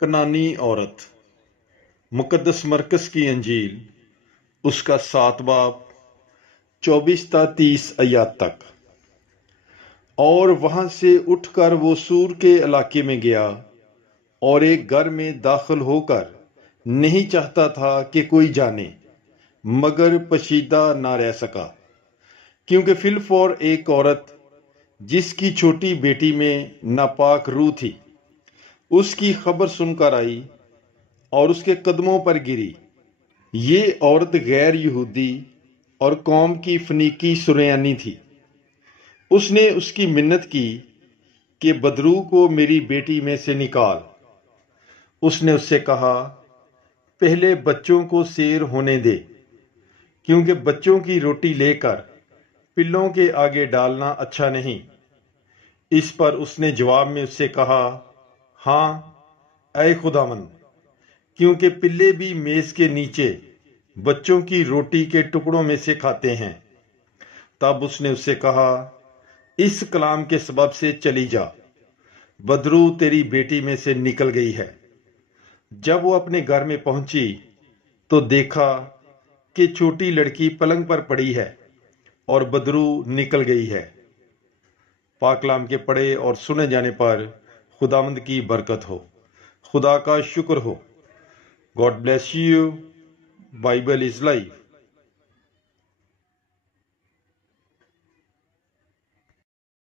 कनानी औरत। मुकद्दस मरकस की अंजील उसका 7 बाब 24 ता 30 आयत तक। और वहां से उठकर वो सूर के इलाके में गया और एक घर में दाखिल होकर नहीं चाहता था कि कोई जाने, मगर पशीदा ना रह सका, क्योंकि फिलफौर एक औरत जिसकी छोटी बेटी में नापाक रूह थी उसकी खबर सुनकर आई और उसके कदमों पर गिरी। ये औरत गैर यहूदी और कौम की फनीकी सुरयानी थी। उसने उसकी मिन्नत की कि बदरू को मेरी बेटी में से निकाल। उसने उससे कहा, पहले बच्चों को सैर होने दे, क्योंकि बच्चों की रोटी लेकर पिल्लों के आगे डालना अच्छा नहीं। इस पर उसने जवाब में उससे कहा, हाँ ऐ खुदावंद, क्योंकि पिल्ले भी मेज के नीचे बच्चों की रोटी के टुकड़ों में से खाते हैं। तब उसने उससे कहा, इस कलाम के सबब से चली जा, बदरू तेरी बेटी में से निकल गई है। जब वो अपने घर में पहुंची तो देखा कि छोटी लड़की पलंग पर पड़ी है और बदरू निकल गई है। पाक कलाम के पढ़े और सुने जाने पर खुदावंद की बरकत हो, खुदा का शुक्र हो। God bless you. Bible is life.